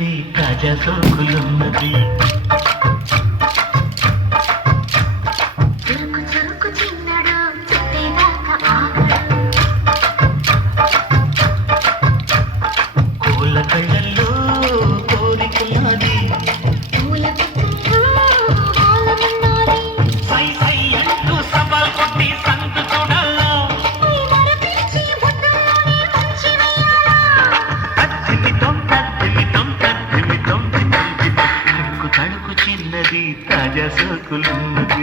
ఉన్నది తాజా సోకులున్నది. రాజసోకులున్నది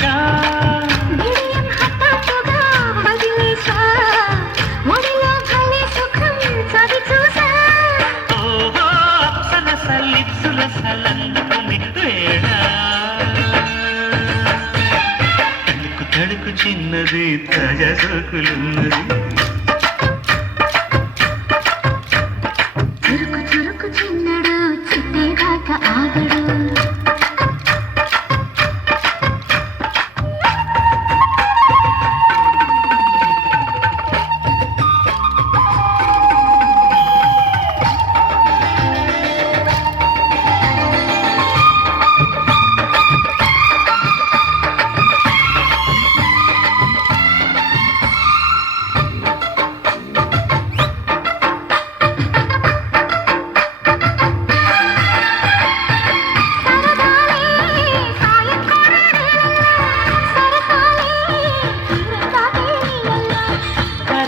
చిన్నది తాజా తగదొకులున్నది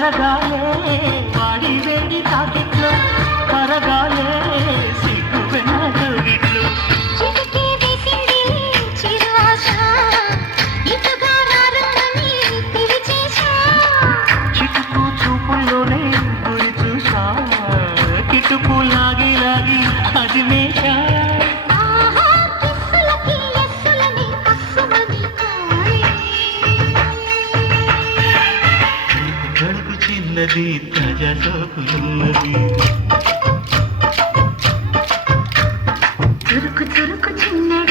కరగాలే వాడి వేడి తాకిట్లో కరగాలే సిగ్గు వెనక ఉన్నది ధ్వజ సోకులున్నది చురుకు చురుకు చిన్న